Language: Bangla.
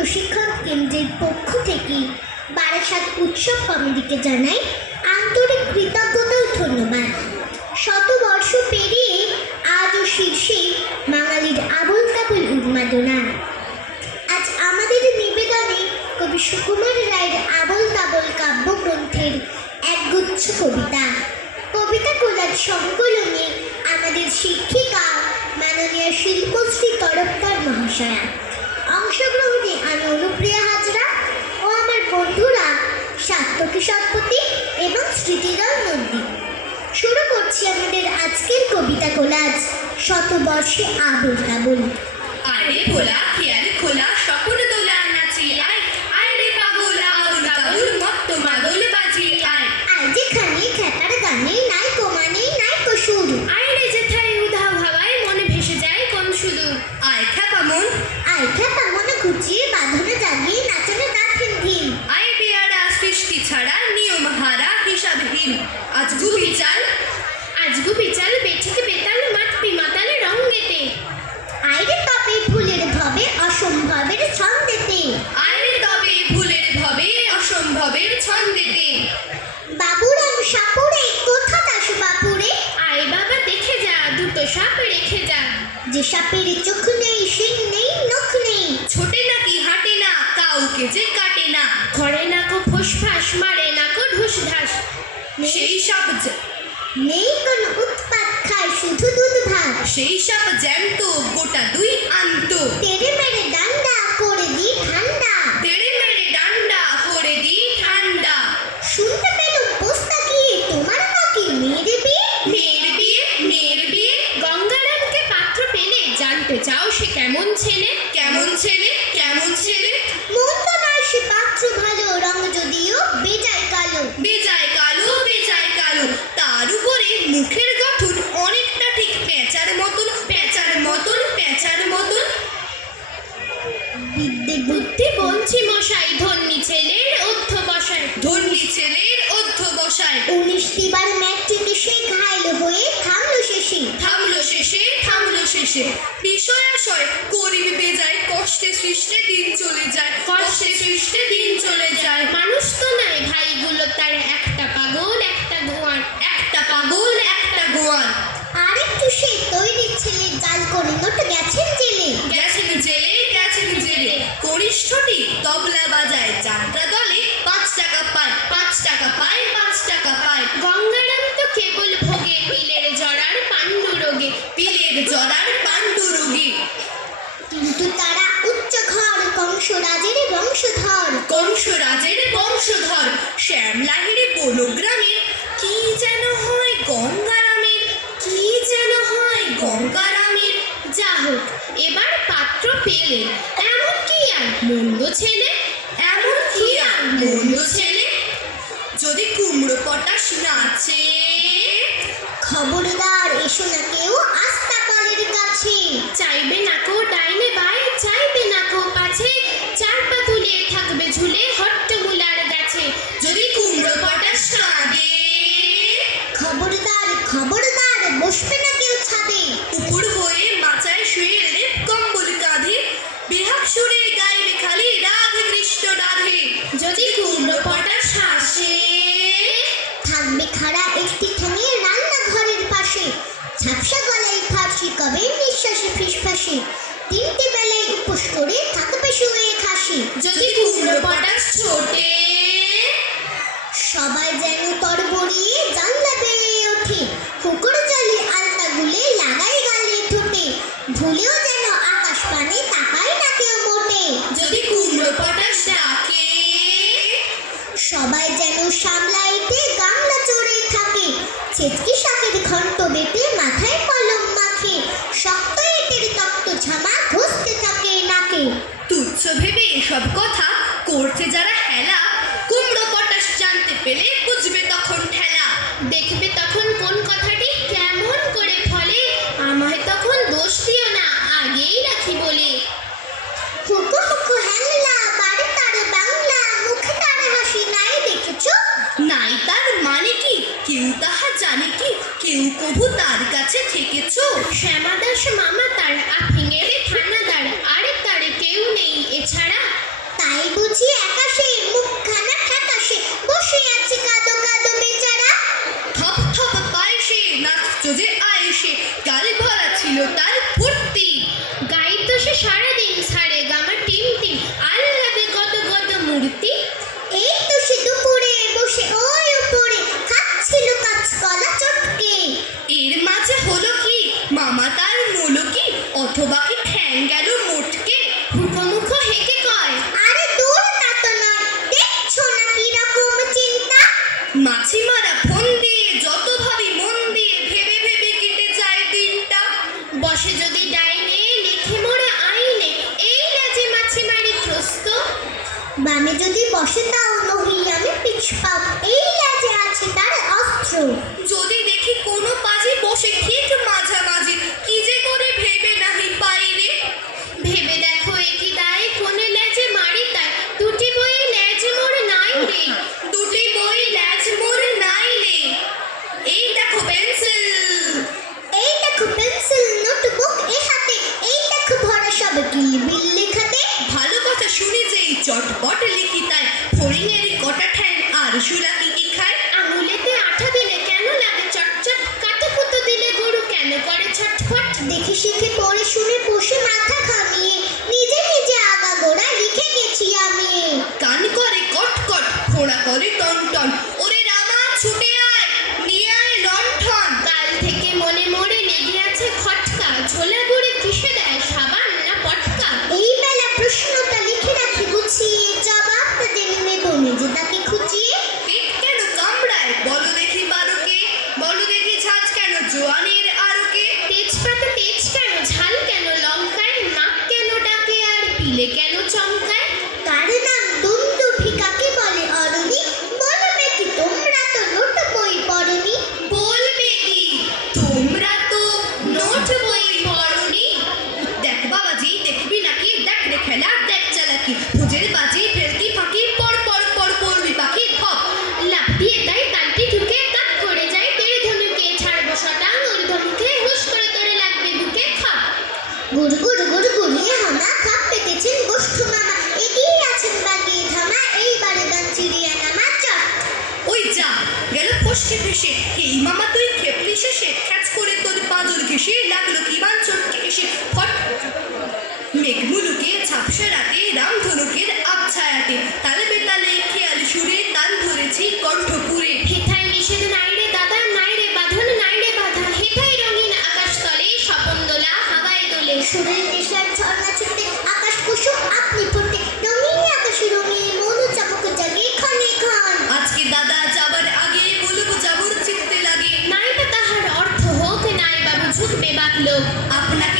প্রশিক্ষণ কেন্দ্রের পক্ষ থেকে বারাসাত উৎসব কমিটিকে জানাই আন্তরিক কৃতজ্ঞতা ও ধন্যবাদ। শত বর্ষ পেরিয়ে আজও শীর্ষে বাঙালির আবল কাবুল উন্মাদনা। আজ আমাদের নিবেদনে কবি সুকুমার রায়ের আবল তাবল কাব্যগ্রন্থের একগুচ্ছ কবিতা। কবিতা কোলার সংকলনে আমাদের শিক্ষিকা মাননীয় শিল্পশ্রী তরফদার মহাশয়া। অংশগ্রহণে আমি অনুপ্রিয়া হাজরা ও আমার বন্ধুরা সাত্তকী সৎপতি এবং স্মৃতিদল নন্দী। শুরু করছি আমাদের আজকের কবিতা কোলাজ। শতবর্ষে আবুল কাবুল। আরে ভোলা, খেয়াল হিসাবহীন আজ গুবি চাল আজ গুবি চাল বেঠিতে বেতাল মাত আইরে তবে ভবে অসম্ভবের ছন্দেতে। আয় তবে ভুলের ভবে অসম্ভবের ছন্দেতে। বাবুরাম সাপুরে কোথা দাস বাপুরে? বাবা দেখে যা দুটো সাপ রেখে যা। যে সাপের চোখ নেই শিং নেই নখ নেই। ছোটে নাকি হাঁটে না কাউকে যে শুধু দুধ ভাত। সেই সব জ্যান্ত গোটা দুই আন্ত। মেরে ডান্ডা করে দি ঠান্ডা। তেড়ে মেরে ডান্ডা করে দি ঠান্ডা। শুনতে পোস্তা কি তোমার নাকি বিয়ে? মেয়ের বিয়ে মেয়ের বিয়ে। গঙ্গারামকে পাত্র পেলে জানতে চাও সে কেমন ছেলে? কেমন ছেলে? কেমন ছেলে? মন্দ নয় সে পাত্র ভালো রং যদিও বেজায় কালো। বেজায় কালো বেজায় কালো। তার উপরে মুখের পেঁচার মতন পেঁচার মতন পেঁচার মতন। বিদ্যে বুদ্ধি বলছি মশাই ধন্যী ছেলের অর্থ বসায়। ধন্যী ছেলের অর্থ বসায়। উনিশটি বার ম্যাট্রিকে সে ঘায়ল হয়ে থামলো শেষে। থামলো শেষে থামলো শেষে। বিষয় আশয় করিব বেজায় কষ্টে সৃষ্টে দিন চলে যায়। কষ্টে সৃষ্টে দিন কনিষ্ঠটি তবলা বাজায় যাত্রা দলে পাঁচ টাকা পায় পাঁচ টাকা পায় পাঁচ টাকা পায়। গঙ্গারাম তো কেবল ভোগে পিলের জড়ার পাণ্ডু রোগে পিলের জড়ার পাণ্ডু রোগে। কিন্তু তারা উচ্চ ঘর কংসরাজের বংশধর। কংস রাজের বংশধর শ্যাম লাহিড়ি খবরদার এসো না কেউ আস্তা কলের কাছে। চাইবে না কো ডাইনে বাই চাইবে না কো পাছে। চার পা তুলে থাকবে ঝুলে হট্টমূলার গাছে। যদি কুমড়ো পটাশ কাঁদে খবরদার খবরদার বসবে না কেউ কবে নিঃশ্বাসে ফিসফাসে। তিনটে বেলায় উপোস করে থাকবে শুয়ে খাসি। যদি কুমড়ো পটাশ ছোটে। সবাই যেন তরবড়িয়ে জানলা পেয়ে ওঠে। কুকুর জলে আলতা গুলে লাগাই গালে ঠোঁটে। ভুলেও তুচ্ছ ভেবে এসব কথা করছে যারা হেলা। কুমড়ো পটাশ জানতে পেলে বুঝবে তখন ঠেলা। দেখবে তখন কোন কথাটি কেমন করে ফলে। আমায় তখন দোষ দিও না আগেই রাখি বলে। হুকু হুকু হ্যাংলা বাড়ি তার বাংলা মুখে তার হাসি নাই দেখেছ? নাই তার মানে কি? কেউ তাহা জানে কি? কেউ কবু তার কাছে থেকেছ? শ্যামাদাস মামা শুনি যে এই চটপট মুশকি ভেসে এই মামা তুই খেপলি শেষে। খ্যাচ করে তোর পাঁজর ঘেসে লাগল কিমান চটকে এসে। ফট। মেঘমুলুকে ঝাপসা রাতে রামধনুকের আবছায়াতে। তালে বেতালে খেয়াল সুরে তাল ধরেছি কণ্ঠপুরে। হেথায় নিষেধ নাই রে দাদা নাই রে বাঁধন নাই রে বাধা হেথায় রঙিন আকাশ তলে স্বপন দোলা হাওয়ায় তোলে সুরের লোক আপনাকে